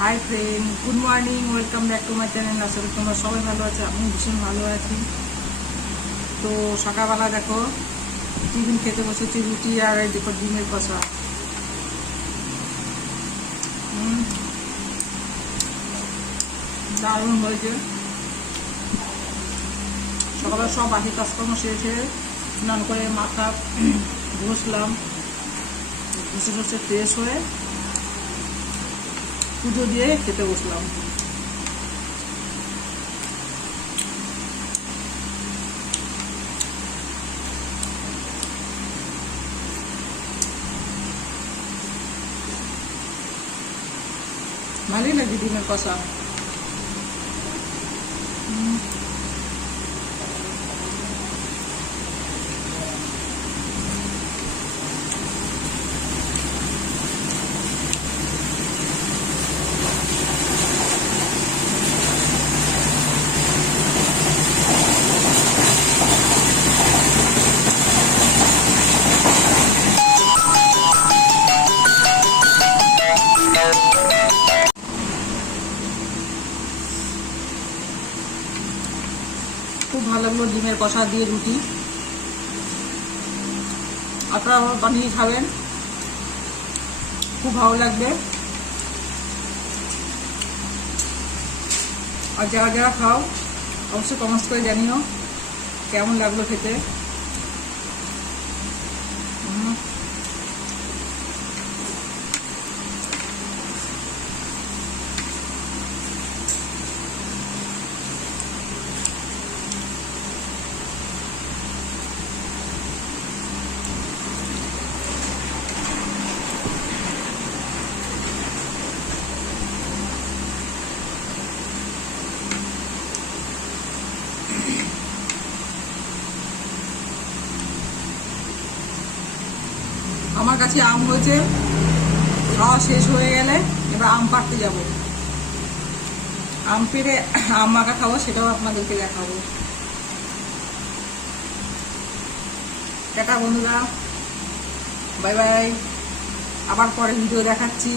Hi friend good morning welcome back to my channel আসলে তোমরা সবাই ভালো আছে। আমি ভীষণ ভালো আছি। তো সকালবেলা দেখো টিফিন খেতে বসেছি, রুটি আর দেখো ডিমের কষা। দারুণ হয়েছে। সকালে সব বাকি কাজকর্ম শেষে স্নান করে মাথা ঘষলাম। ঘষে ঘষে ফ্রেশ হয়ে পুজো দিয়ে খেতে বসলাম। ভালোই লাগে ডিমের কষা খুব ভালো লাগল ডিমের কষা দিয়ে রুটি। আপনারা বানিয়ে খাবেন। খুব ভালো লাগবে। আর যারা যারা খাও, অবশ্যই কমেন্টস করে জানিও। কেমন লাগল খেতে? আমার কাছে আম হয়েছে। খাওয়া শেষ হয়ে গেলে এবার আম পাড়তে যাব। আম পেড়ে আম মাখা খাব, সেটাও আপনাদেরকে দেখাবো। টাটা বন্ধুরা। Bye bye. আবার পরে ভিডিও দেখাচ্ছি।